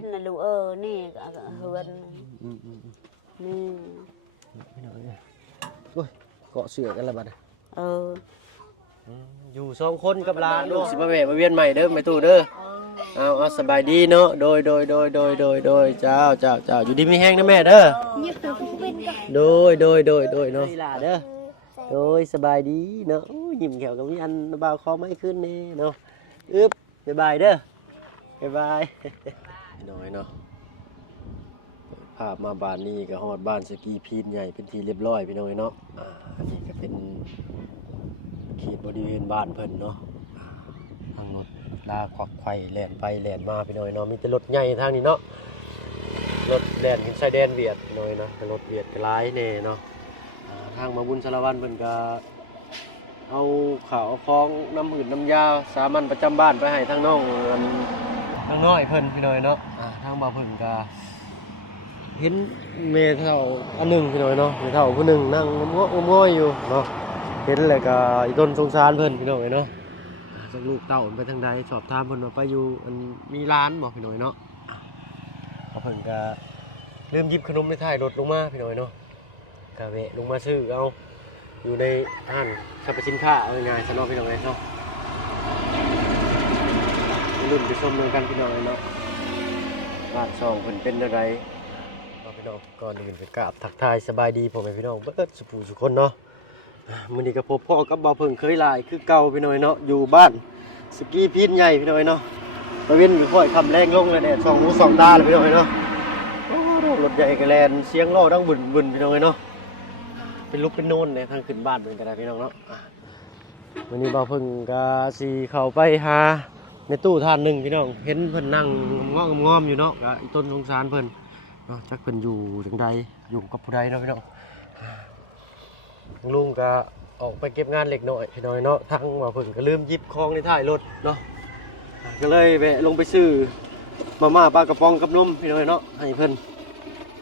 นน่ะลูกนี่เฮือนนี่พี่น้องโอ้ยเกาะเสือกันละบัดอยู่2คนกับหลานลูกสิมาแวะมาเวียนใหม่เด้อแม่ตู้เด้อเอาสบายดีเนาะโดยเจ้าอยู่ดีมีแห้งนะแม่เด้อโดยเนาะเด้อโดยสบายดีเนาะยิ้มแก้วกับมีอันบ่าวคอไม่ขึ้นนี่เนาะบ๊ายบายเด้อบ๊ายบายน้อยเนาะภาพมาบ้านนี้ก็ฮอดบ้านสกีพีนใหญ่เป็นที่เรียบร้อยพี่น้อยเนาะอันนี้ก็เป็นเขตบริเวณบ้านเพิ่นเนาะทางรถลาควักไข่แล่นไปแล่นมาพี่น้อยเนาะมีแต่รถใหญ่ทางนี้เนาะรถแล่นขึ้นชายแดนเวียดพี่น้อยเนาะรถเวียดก็หลายแน่เนาะทางมาบุญสารวัตรเพิ่นก็เอาข้าวเอาของน้ำอื่นน้ำยาสามัญประจำบ้านไปให้ทางน้องน้อยเพิ่นพี่น้อยเนาะทางบ่าวเพิ่นก็เห็นเมเท่าอันหนึ่งพี่น้อยเนาะเมเท่าผู้หนึ่งนั่งง้อยอยู่เนาะเห็นแล้วก็อีต้นสงสารเพิ่นพี่น้อยเนาะจากลูกเต้าไปทางใดสอบถามเพิ่นว่าไปอยู่อันมีร้านบอกพี่น้อยเนาะเพิ่นก็ลืมหยิบขนมในท้ายรถลงมาพี่น้อยเนาะก็แวะลงมาซื้อเอาอยู่ในห้างสรรพสินค้าง่ายๆซะเนาะพี่น้อยเนาะรุ่นไปชมเมืองกันพี่น้อยเนาะบ้านช่องเพิ่นเป็นอะไรพี่น้องก่อนอื่นไปกราบทักทายสบายดีพ่อแม่พี่น้องเบิดสุขสุขคนเนาะมื้อนี้ก็พบพ่อกับบ่าวเพิ่งเคยหลายคือเก่าพี่น้อยเนาะอยู่บ้านสกีพีนใหญ่พี่น้อยเนาะตะเวนก็ค่อยขับแรงลงเลยเนี่ย2 หู2 ตาเลยพี่น้อยเนาะโอ้รถใหญ่ก็แล่นเสียงล้อดังบึนพี่น้อยเนาะเป็นลุกเป็นโน่นเนี่ยทางขึ้นบ้านเหมือนกันได้พี่น้องเนาะมื้อนี้บ่าวเพิ่งก็สิเข้าไปหาในตู้ท่านนึงพี่น้องเห็นเพิ่นนั่งงอมอยู่เนาะก็อีต้นสงสารเพิ่นจักเป็นอยู่จังใดอยู่กับผู้ใดเนาะพี่น้องลุงก็ออกไปเก็บงานเล็กน้อยพี่น้อยเนาะทั้งว่าเพิ่นก็ลืมหยิบของในท้ายรถเนาะก็เลยแวะลงไปซื้อมาม่าปลากระป๋องกับนมพี่น้อยเนาะให้เพิ่น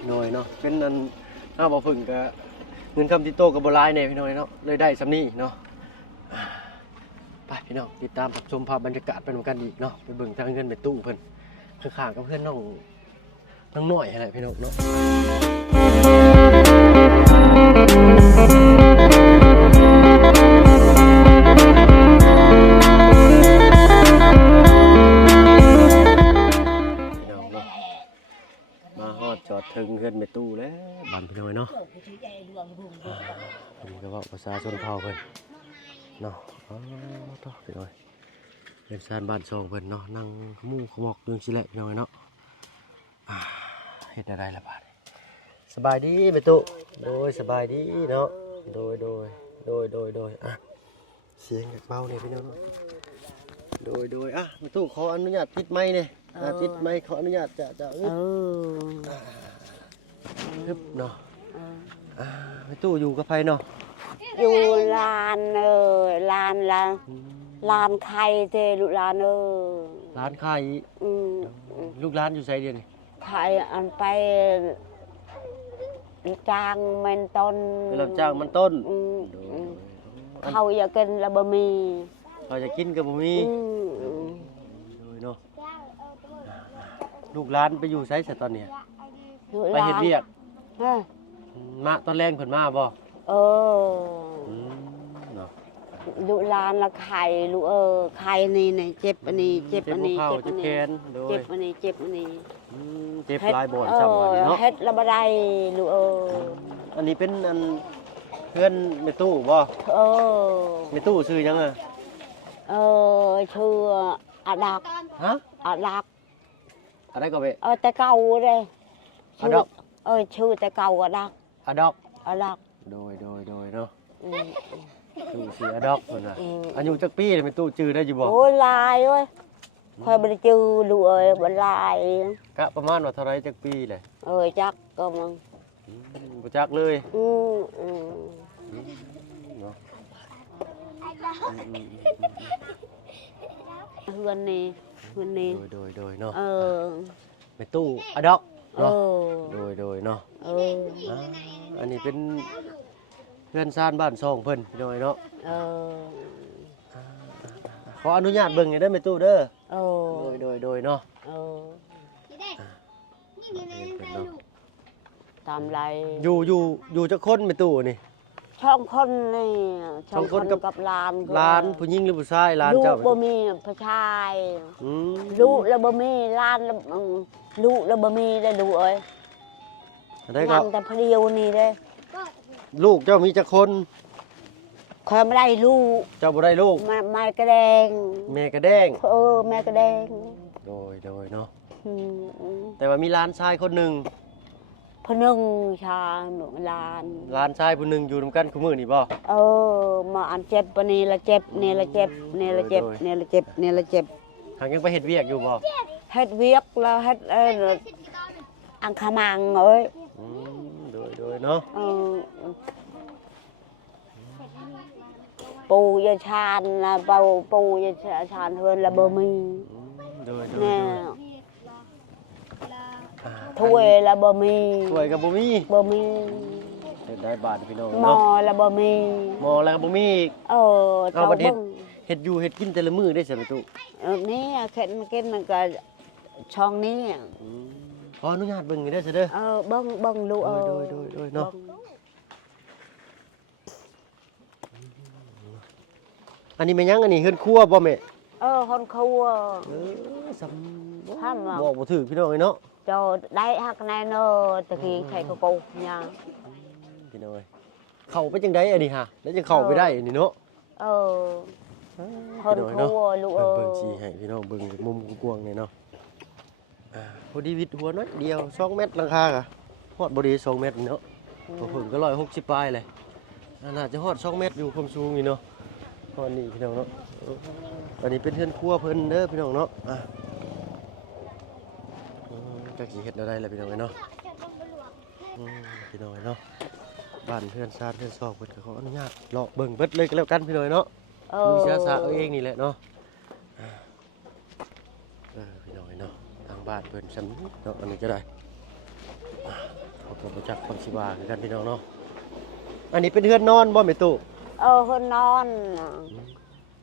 หน่อยเนาะเป็นอันถ้าบ่เพิ่นก็เงินคำติโตกับบ่หลายแน่พี่น้อยเนาะเลยได้ซำนี้เนาะไปพี่น้องติดตามรับชมภาพบรรยากาศไปนำกันอีกเนาะไปเบิ่งทางเงินไปตู้เพิ่นข้างๆกับเพื่อนน้องหน่อยอะไรพี่น้องเนาะมาฮอดจอดถึงเพื่อนไปตู้แล้วบ้านพี่น้อยเนาะผมก็บอกภาษาชนเผ่าเพิ่นเนาะต่อพี่น้อยเป็นชานบ้านซองเพิ่นเนาะนั่งขมูขมอกดึงสิแหละพี่น้อยเนาะเฮ็ดอะไรล่ะบาดสบายดีแม่ตุโดยสบายดีเนาะโดยเสียงเบาเนี่ยพี่น้องโดยแม่ตุขออนุญาตติดไม้เนี่ยติดไม้ขออนุญาตจะฮึบเนาะแม่ตุอยู่กับไผเนาะอยู่ลานลานไข่เทลูกลานร้านไข่ลูกร้านอยู่ไสเดียวนี่ไข่อันไปจ้างมันต้นรับจ้างมันต้นเขาอยากกินละบะหมี่เขาจะกินกับบะหมี่เนาะลูกร้านไปอยู่ไสตอนนี้ไปเฮ็ดเวียกมาตอนแรงเพิ่นมาบ่เนาะลูกลานละไข่ลูกไข่นี่เจ็บอันนี้เจ็บอันนี้เจ็บอันนี้เจ็บอันนี้เจ็บอันนี้เจ็บหลายบ่อนซ้ำว่าเนาะเฮ็ดละบ่ได้ลูกอันนี้เป็นอันเพื่อนแม่ตู้บ่แม่ตู้ชื่อยังชื่ออาดักฮะอาดักอะไรก็ไปแต่เก่าเลยอาดักชื่อแต่เก่าอาดักอาดักโดยเนาะชื่ออาดักพุ่นน่ะอายุจักปีแม่ตู้ชื่อได้อยู่บ่โอ้ยลายเว้ยค่อยบ่ได้ชื่อลูกบ่ลายกะประมาณว่าเท่าไรจักปีเลยจักก็มึงบ่จักเลยเนาะเฮือนนี่โดยเนาะแม่ตู้อาดักเนาะโดยเนาะอันนี้เป็นเพื่อนซ่านบ้านซองเพิ่นพี่น้อยเนาะขออนุญาตเบิ่งให้ได้แม่ตู้เด้อโดยเนาะ ตามไร อยู่จักคนแม่ตู้นี่ ช่องคนนี่ ช่องคนกับ หลาน หลานผู้หญิงหรือผู้ชายหลาน ลู เจ้าก บ่มีผู้ชาย อืม ลูกแล้วบ่มีหลานแล้วลูกแล้วบ่มีได้ลูกเอ้ย ได้ค นั่ รับ งแต่เพลียวนี่เด้ ลูกเจ้ามีจักคน คอยไม่ได้ลูก เจ้าบ่ได้ลูก มากระแดง แม่กระแดง แม่กระแดง โดยเนาะ อืม แต่ว่ามีหลานชายคนหนึง พนึงชาหนูหลาน หลานชายผู้หนึงอยู่นํกันคุมื้อนี่บ่ มาอันเจ็บปะนี่ละเจ็บนี่ละเจ็บนี่ละเจ็บนี่ละเจ็บนี่ละเจ็บ ทางยังไปเฮ็ดเวียกอยู่บ่ เฮ็ดเวียกแล้วเฮ็ดอังคามังเอ้ย อืมโดยเนาะ ปูยาชาญนะปูยาชาญเฮือนละบ่มี โดย แน่ อ่า ถ้วยละบ่มี ถ้วยก็บ่มี บ่มี เฮ็ดได้บาทพี่น้อง หม้อ เนาะ ละบ่มี หม้อแล้วก็บ่มีอีก เอา เอาประเทศ บิ่ง เฮ็ดอยู่เฮ็ดกินแต่ละมื้อได้ซั่นแม่ตู้ นี่เข็นกินมันก็ช่องนี้ อืมขออนุญาตเบิ่งนี่เด้อซะเด้อ เบิ่งลูก โดยเนาะ อันนี้แม่นยังอันนี้เฮือนครัวบ่แม่ คนครัว สำ ทำอะ บอกบ่ถูกพี่น้องเอ้ยเนาะ เจ้าได้ฮักแน่เนอตะกี้ใครก็กูเนี่ย พี่น้องเอ้ยเข้าไปจังไดอันนี้ฮะแล้วจะเข้าไปได้อันนี้เนาะ คนครัวลูก เบิ่งสิให้พี่น้องเบิ่งมุมกว้างๆนี่เนาะพอดีวิดหัวน้อยเดียว2เมตรหลังคากะฮอดบ่ดี2เมตรเนาะพอเพิ่นก็160ปลายเลยน่าจะฮอด2เมตรอยู่ความสูงนี่เนาะฮอดนี่พี่น้องเนาะอันนี้เป็นเฮือนครัวเพิ่นเด้อพี่น้องเนาะจักสิเฮ็ดอะไรล่ะพี่น้องเอ้ยเนาะพี่น้องเอ้ยเนาะบ้านเพื่อนชาติเพื่อนซอกเพิ่นก็ขออนุญาตเลาะเบิ่งเบิดเลยก็แล้วกันพี่น้องเอ้ยเนาะมีเสียสะเอาเองนี่แหละเนาะพี่น้องเอ้ยเนาะทางบ้านเพิ่นฉันเนาะอันนี้ก็ได้เขาก็บ่จักความสิว่าคือกันพี่น้องเนาะอันนี้เป็นเฮือนนอนบ่แม่ตู้ คนนอน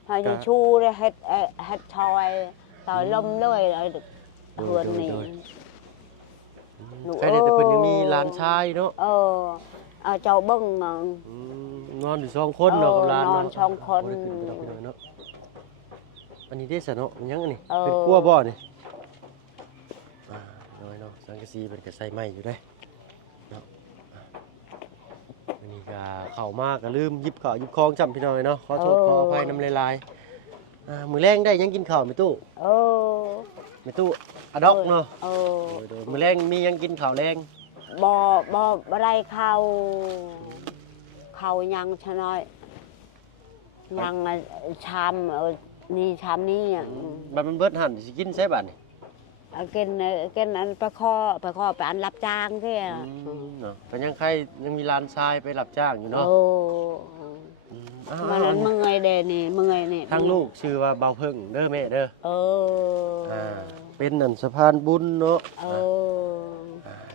หาจะชูเลยเฮ็ดชอยต่อยลมเลยเฮือนนี่ ใครเนี่ยแต่เพิ่นยังมีหลานชายเนาะ เจ้าเบิ่ง นอนอยู่2คนเนาะกับหลาน น เนาะ อน2คน บ่ได้ขึ้นไปดอกพี่น้องเนาะอันนี้ได้ซะเนาะยังอันนี้ เออ เป็นครัวบ่นี่น้อยเนาะสังกะสีเพิ่นก็ใส่ไม้อยู่เด้เนาะอันนี้ก็เข้ามาก็ลืมหยิบข้าวหยิบของจำพี่น้องเลยเนาะขอโทษขออภัยน้ำลายๆมื้อแรงได้ยังกินข้าวแม่ตู้แม่ตู้อะดอกเนาะโดยมื้อแรงมียังกินข้าวแรง บ่ได้เข้ายังชะน้อยยังชามนี่ชามนี้ บัดมันเบิดหั่นสิกินใส่บัดนี่ กินอันไปข้อไปอันรับจ้างเท่ เนาะก็ยังใครยังมีร้านทรายไปรับจ้างอยู่เนาะ มันนั้นเมื่อยเดนี่เมื่อยนี่ ทั้งลูกชื่อว่าเบาเพิ่งเด้อแม่เด้อ เป็นนั่นสะพานบุญเนาะ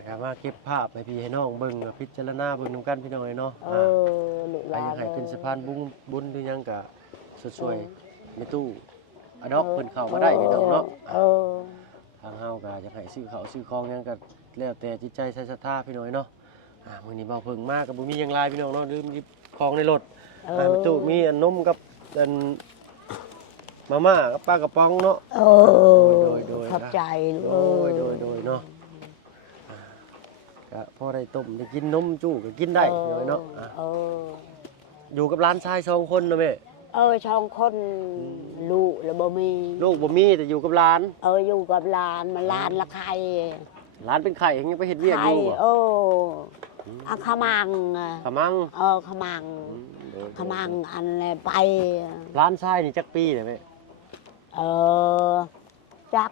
ก็มาเก็บภาพให้พี่ให้น้องเบิ่งพิจารณาเบิ่งนำกันพี่น้องเนาะใครอยากให้เป็นสะพานบุญหรือยังก็ช่วยๆในตู้อดอกเพิ่นเข้ามาได้พี่น้องเนาะทางเฮาก็อยากให้ซื้อข้าวซื้อของหยังก็แล้วแต่จิตใจใส่ศรัทธาพี่น้องเนาะมื้อนี้เบาเพิ่งมาก็บ่มีหยังหลายพี่น้องเนาะลืมหยิบของในรถในตู้มีอันนมกับอันมาม่ากับปลากระป๋องเนาะโดย ขอบใจลูก โดยเนาะก็พอได้ต้มได้กินนมจู้ก็กินได้เลยเนาะอยู่กับร้านชาย2คนนะแม่ ช่องคนลูกแล้วบ่มี ลูกบ่มีแต่อยู่กับร้าน อยู่กับหลานมันหลานละใคร ร้านเป็นไข่ยังไปเฮ็ดเวียกอยู่บ่ ขมัง ขมัง ขมังอันอะไรไป ร้านชายนี่จักปีเลยแม่ จัก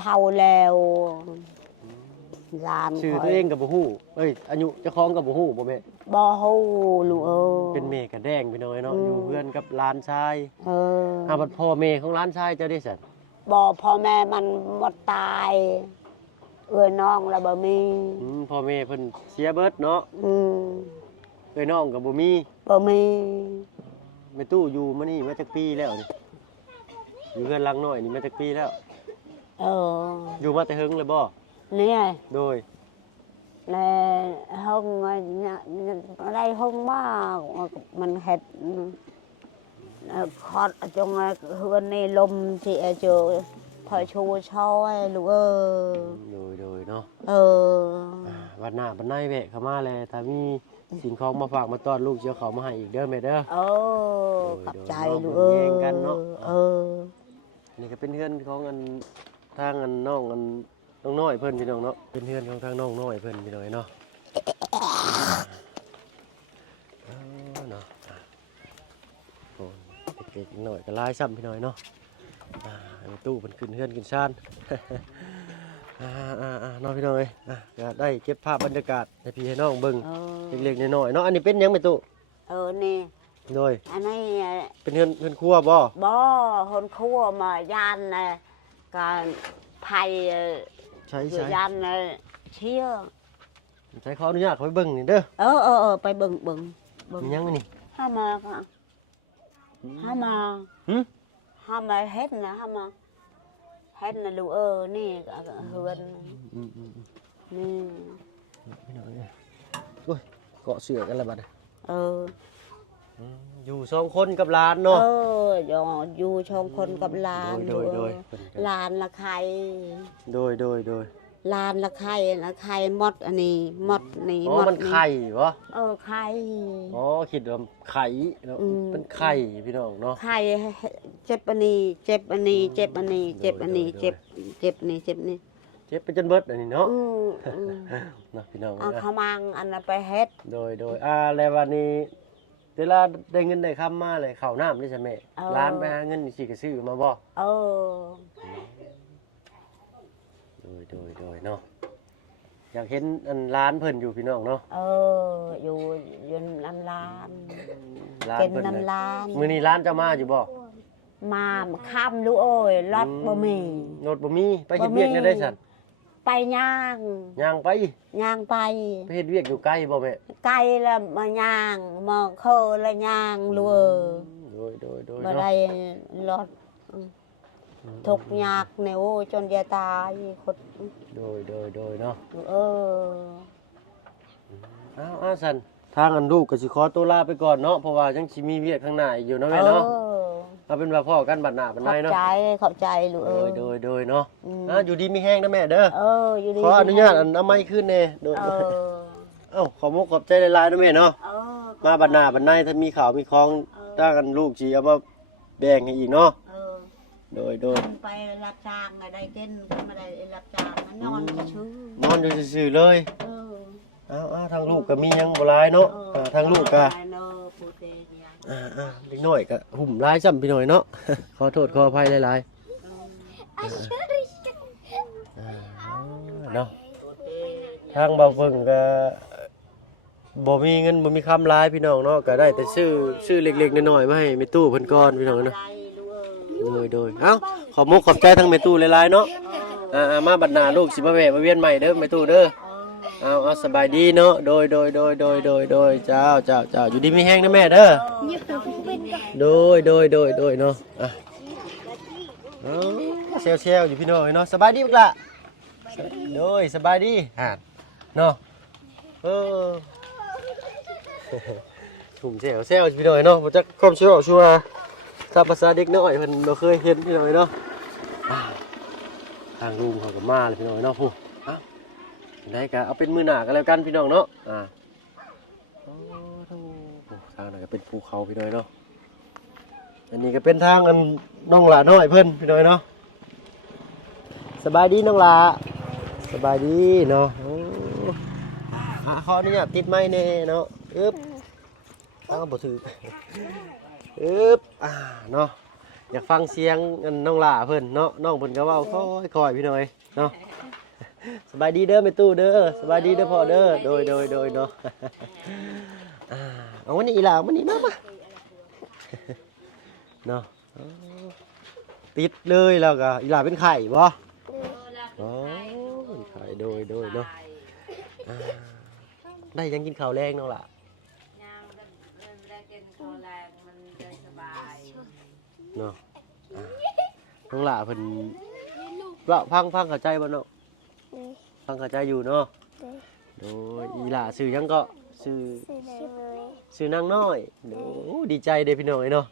เท่าแล้วหลาน ชื่อตัวเองก็บ่ฮู้อายุเจ้าของก็บ่ฮู้บ่แม่ บ่ฮู้ลูกเป็นแม่กะแดงพี่น้อยเนาะอยู่เพื่อนกับร้านชายบัดพ่อแม่ของร้านชายเจ้าได้ซั่น บ่พ่อแม่มันหมดตายน้องแล้วบ่มี พ่อแม่เพิ่นเสียเบิดเนาะน้องก็บ่มี บ่มี แม่ตู้อยู่มานี่มาจักปีแล้วนี่อยู่เพื่อนหลังน้อยนี่มาจักปีแล้วอยู่มาแต่เฮิงเลยบ่ นี่ไง โดย ในห้องอะไรห้องมากมันเห็ดคอดจงเฮือนในลมที่เจอพอชูช่อยลูกโดยเนาะ อ วันหน้าบันไดแวะเข้ามาเลยถ้ามีสิ่งของมาฝากมาต้อนลูกเจ้าเขามาให้อีกเด้อแม่เด้อ กับใจลูก แย่งกันเนาะ อ นี่ก็เป็นเพื่อนของอันทางอันน้องอันน้องน้อยเพิ่นพี่น้องเนาะเป็นเพื่อนของทางน้องน้อยเพิ่นพี่น้องเนาะเนาะโอ้เด็กๆหน่อยก็ลายซ้ำพี่น้อยเนาะตู้มันขึ้นเพื่อนขึ้นชานน้องพี่น้อยก็ได้เก็บภาพบรรยากาศให้พี่ให้น้องเบิ่งเล็กๆน้อยๆเนาะอันนี้เป็นหยังไหมตู้ นี่ โดย อันนี้ เป็นเพื่อนครัวบ่ คนครัวมายานการไผ่ ใช้ ยานเชี่ย ใช้ขออนุญาตเขาไปเบิ่งนี่เด้อ ไปเบิ่ง มีหยังนี่ ห้ามาค่ะห้ามาเฮ็ดนะห้ามาเฮ็ดนะลูกนี่เฮือนนี่ พี่น้อยโอ้ยเกาะเสือกันละบัด อยู่สองคนกับหลานเนาะ อยู่ชมคนกับหลาน โดย หลานละใคร โดยหลานละใครละใครมดอันนี้มดนี่ อ๋อมันไข่วะ ไข่ อ๋อคิดว่าไข่แล้วเป็นไข่พี่น้องเนาะ ไข่เจ็บอันนี้เจ็บอันนี้เจ็บอันนี้เจ็บอันนี้เจ็บนี่เจ็บนี่ เจ็บไปจนเบิดอันนี้เนาะ เนาะพี่น้อง เอาขมังอันนั้นไปเฮ็ด โดยแล้ววันนี้เวลาได้เงินได้คำมาเลยข้าวน้ำนี่ใช่ไหมร้านไปหาเงินสิก็ซื้อมาบ่โดยเนาะอยากเห็นอันร้านเพิ่นอยู่พี่น้องเนาะอยู่น้ำร้าน ร้าน เป็น เพิ่น น้ำร้าน มื้อนี้ร้านเจ้ามาอยู่บ่ มาข้ามลูกรถบ่มี รถบ่มีไปเฮ็ดเวียกได้ซั่น ไปย่าง ย่างไป ไป ไปเฮ็ดเวียกอยู่ใกล้บ่แม่ ไกลแล้วมาย่างมาเคอแล้วย่างลูก โดย บ่ได้รถทุกข์ยากแนวจนจะตายคน โดยเนาะ เอา ซั่นทางอันลูกก็สิขอตัวลาไปก่อนเนาะเพราะว่ายังสิมีเวียกข้างหน้าอีกอยู่เนาะแม่เนาะเอาเป็นว่าพ่อกันบัดหน้าบัดในเนาะขอบใจลูกโดยเนาะอยู่ดีมีแห้งนะแม่เด้ออยู่ดีขออนุญาตเอาไม้ขึ้นแน่โดยขอมุกขอบใจหลายๆนะแม่เนาะมาบัดหน้าบัดในถ้ามีข่าวมีของตั้งกันลูกสิเอามาแบ่งให้อีกเนาะโดยไปรับจ้างได้เต้นมาได้รับจ้างนอนก็ชื่นอนอยู่ซื่อๆเลยทางลูกก็มียังบ่หลายเนาะทางลูกก็เล็กน้อยก็หุ่มหลายซ้ำพี่น้อยเนาะขอโทษขออภัยหลายๆเนาะทางบ่าวเพิ่งก็บ่มีเงินบ่มีคำหลายพี่น้องเนาะก็ได้แต่ซื้อเล็กๆน้อยๆมาให้แม่ตู้เพิ่นก่อนพี่น้องเนาะโดยขอมุกขอบใจทั้งแม่ตู้หลายๆเนาะมาบัดหน้าลูกสิมาแวะมาเวียนใหม่เด้อแม่ตู้เด้อเอาสบายดีเนาะโดยเจ้าอยู่ดีมีแห้งนะแม่เด้อโดยเนาะเซลอยู่พี่น้องเนาะสบายดีบักล่ะโดยสบายดีเนาะถุ่มเซลพี่น้องเนาะบ่จักความชัวร์ถ้าภาษาเด็กน้อยเพิ่นบ่เคยเห็นพี่น้องเนาะทางลุงเขาก็มาเลยพี่น้องเนาะผู้ได้ก็เอาเป็นมือหนากันแล้วกันพี่น้องเนาะทางนั้นก็เป็นภูเขาพี่น้องเนาะอันนี้ก็เป็นทางอันน้องหลาน้อยเพิ่นพี่น้องเนาะสบายดีน้องหลาสบายดีเนาะขออนุญาตติดไม้เน่เนาะบ่ถือเนาะอยากฟังเสียงน้องหลาเพิ่นเนาะน้องเพิ่นก็เว้าค่อยๆพี่น้อยเนาะสบายดีเด้อแม่ตู้เด้อสบายดีเด้อพ่อเด้อโดยเนาะเอาวันนี้อีหลาวันนี้มาเนาะติดเลยแล้วก็อีหลาเป็นไข่บ่เป็นไข่โดยเนาะได้ยังกินข้าวแรงน้องล่ะเนาะน้องล่ะเพิ่นว่าพังเข้าใจบ่เนาะ ฟังเข้าใจอยู่เนาะ โดย โดยอีหล่าซื้อหยังก็ซื้อ สื่อนางน้อย ซื้อนางน้อยโดยดีใจเด้พี่น้องเนาะ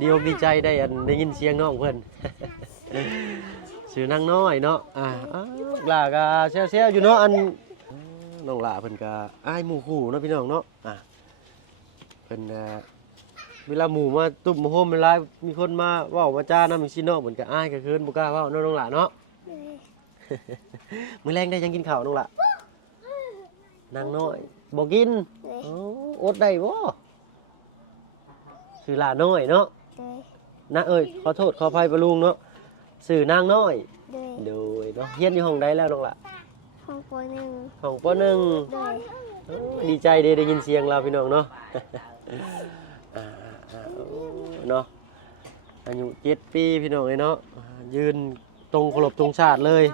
ดีอกดีใจได้อันได้ยินเสียงน้องเพิ่น ซื้อนางน้อยเนาะหล่าก็แซวๆอยู่เนาะอันน้องหล่าเพิ่นก็อ้ายหมู่คู่เนาะพี่น้องเนาะเพิ่นเวลาหมู่มาตุ้มมาโฮมเวลามีคนมาเว้ามาจ้านำจังซี่เนาะเพิ่นก็อ้ายก็เคินบ่กล้าเว้าเนาะน้องหล่าเนาะ โดย มื้อแรงได้ยังกินข้าวน้องหล่ะนางน้อยบ่กิน โดย อดได้บ่ชื่อหล่าน้อยเนาะ โดย นะขอโทษขออภัยปะลุงเนาะชื่อนางน้อย โดย โดยเนาะเฮียนอยู่ห้องใดแล้วน้องหล่ะ ห้องป .1 ห้องปหนึ่ง โดย ดีใจได้ยินเสียงเราพี่น้องเนาะ เนาะอายุ7 ปีพี่น้องเลยเนาะยืนตรงเคารพธงชาติเลย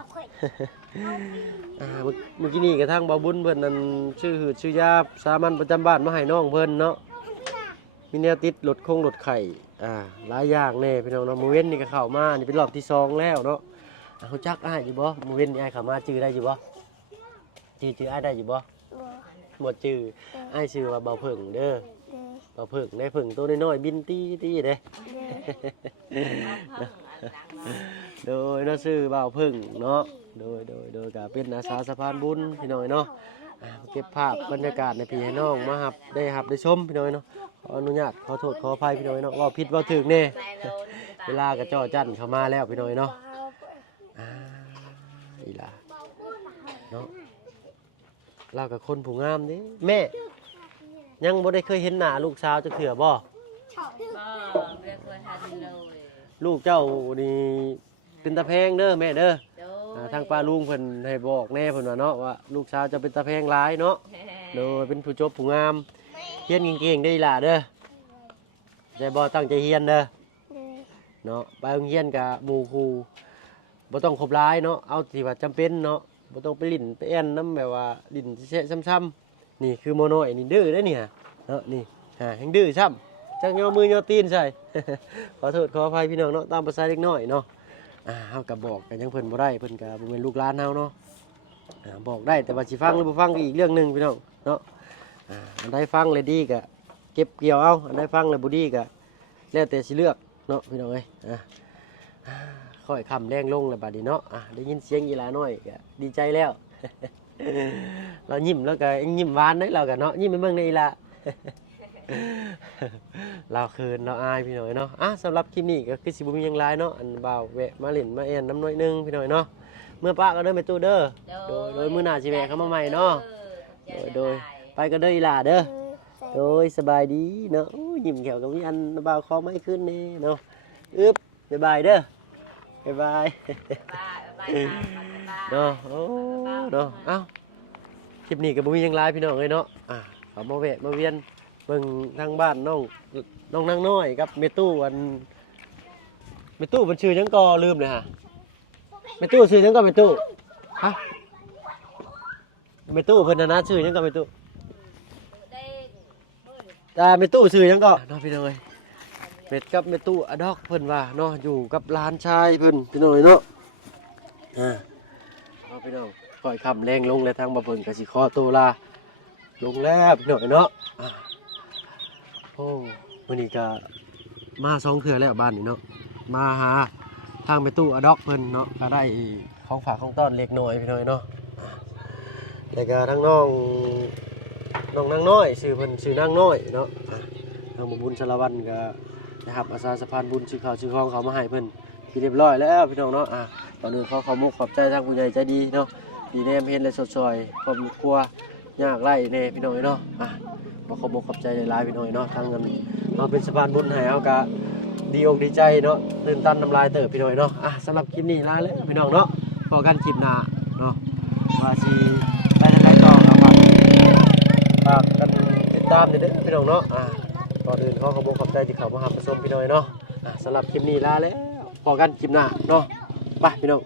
เมื่อกี้นี่กระทั่งบ่าวบุญเพิ่นนั่นชื่อหืดชื่อยาสามัญประจำบ้านมาให้น้องเพิ่นเนาะมีแนวติดรถรถไข่หลายอย่างแน่พี่น้องเนาะมื้อเว้นนี่ก็เข้ามานี่เป็นรอบที่2แล้วเนาะรู้จักอ้ายอยู่บ่มื้อเว้นนี่อ้ายเข้ามาชื่อได้อยู่บ่ชื่ออ้ายได้อยู่บ่ บ่ หมดชื่ออ้ายชื่อว่าเบาเพิ่งเด้อ โดย เบาเพิ่งได้เพิ่งตัวน้อยๆบินตี้เด้ โดย โดยเนาะชื่อเบาเพิ่งเนาะโดยก็เป็นอาสาสะพานบุญพี่น้อยเนาะเก็บภาพบรรยากาศในพี่ให้น้องมาหับได้ชมพี่น้อยเนาะขออนุญาตขอโทษขออภัยพี่น้อยเนาะว่าผิดว่าถูกแน่ เวลาก็จ่อจั่นเข้ามาแล้วพี่น้อยเนาะอีหล่ะเนาะเรากับคนผู้งามนี่แม่ยังบ่ได้เคยเห็นหน้าลูกสาวจักเทื่อบ่ เรียกว่าทันเลย ลูกเจ้านี่เป็นตาแพงเด้อแม่เด้อ โด ทางป้าลุงเพิ่นให้บอกแน่เพิ่นว่าเนาะว่าลูกสาวจะเป็นตาแพงหลายเนาะโดยเป็นผู้จบผู้งามเรียนเก่งๆได้ล่ะเด้อแต่บ่ตั้งใจเรียนเด้อ โดย เนาะไปโรงเรียนกับหมู่ครูบ่ต้องครบหลายเนาะเอาที่ว่าจำเป็นเนาะบ่ต้องไปลิ้นไปแอนน้ำแบบว่าลิ้นซ้ำๆนี่คือโมโนไอ้นี่ดื้อเด้อเนี่ยเนาะนี่แฮงดื้อซ้ำจักย่อมือย่อตีนใส่ ขอโทษขออภัยพี่น้องเนาะตามภาษาเด็กน้อยเนาะเฮาก็บอกกันยังเพิ่นบ่ได้เพิ่นก็บ่แม่นลูกหลานเฮาเนาะบอกได้แต่ว่าสิฟังหรือบ่ฟังก็อีกเรื่องหนึงพี่น้องเนาะอันใดฟังเลยดีก็เก็บเกี่ยวเอาอันใดฟังแล้วบ่ดีก็แล้วแต่สิเลือกเนาะพี่น้องเอ้ยค่อยคำแรงลงแล้วบัดนี้เนาะได้ยินเสียงอีหลาน้อยก็ดีใจแล้ว เรายิ้มแล้วก็ยิ้มหวานได้เราก็เนาะยิ้มไปเบิ่งในอีหลา เราคืนเราอายพี่น้อยเนาะสำหรับคลิปนี้ก็คือสิบุมีหยังหลายเนาะอันบ่าวแวะมาเล่นมาแอนน้ำน้อยหนึงพี่น้อยเนาะเมื่อป้าก็เดินไปตู้เด้อโดยมื้อหน้าสิแวะเข้ามาใหม่เนาะโดยไปก็เด้ออีหลาเด้อโดยสบายดีเนาะยิ้มแขวกับมีอันบ่าวคอไม่ขึ้นนี่เนาะบ๊ายบายเด้อบ๊ายบาย เนาะเนาะคลิปนี้ก็บ่มีหยังหลายพี่น้องเอ้ยเนาะเขามาแวะมาเวียนเบิ่งทางบ้านน้องนางน้อยกับเมตู้เมตู้มันชื่อหยังก็ลืมเลยฮะเมตู้ชื่อหยังก็เมตู้ฮะเมตู้เพิ่นน่ะนะชื่อหยังก็เมตู้เมตู้ชื่อหยังก็เนาะพี่น้องเอ้ยเม็ดกับเมตู้อะดอกเพิ่นว่าเนาะอยู่กับหลานชายเพิ่นพี่น้องเอ้ยเนาะพี่น้องปล่อยคำแรงลงแล้วทางบ่เพิ่นก็สิขอตัวลาลงแล้วพี่น้องเอ้ยเนาะโอ้วันนี้ก็มา2 เทื่อแล้วบ้านนี่เนาะมาหาทางไปตู้อดอกเพิ่นเนาะก็ได้ของฝากของต้อนเล็กน้อยพี่น้อยเนาะแล้วก็ทั้งน้องนางน้อยชื่อเพิ่นชื่อนางน้อยเนาะทางบุญชลวันก็นะครับอาสาสะพานบุญชื่อข้าวชื่อของเขามาให้เพิ่นที่เรียบร้อยแล้วพี่น้องเนาะตอนนี้ขอมุกขอบใจทางผู้ใหญ่ใจดีเนาะดีแนมเห็นและสดซอยครอบครัวยากไร่แน่พี่น้อยเนาะขอบใจหลายๆพี่น้อยเนาะทางเงินมาเป็นสะพานบุญให้เอากะดีอกดีใจเนาะตื่นตันน้ำลายเติบพี่น้อยเนาะสำหรับคลิปนี้ลาเลยพี่น้องเนาะพอกันคลิปหน้าเนาะว่าสิได้ทางไหนต่อครับฝากกันติดตามเด้อพี่น้องเนาะก่อนอื่นขอบใจที่เข้ามาหาประชมพี่น้อยเนาะสำหรับคลิปนี้ลาแล้วพอกันคลิปหน้าเนาะไปพี่น้อง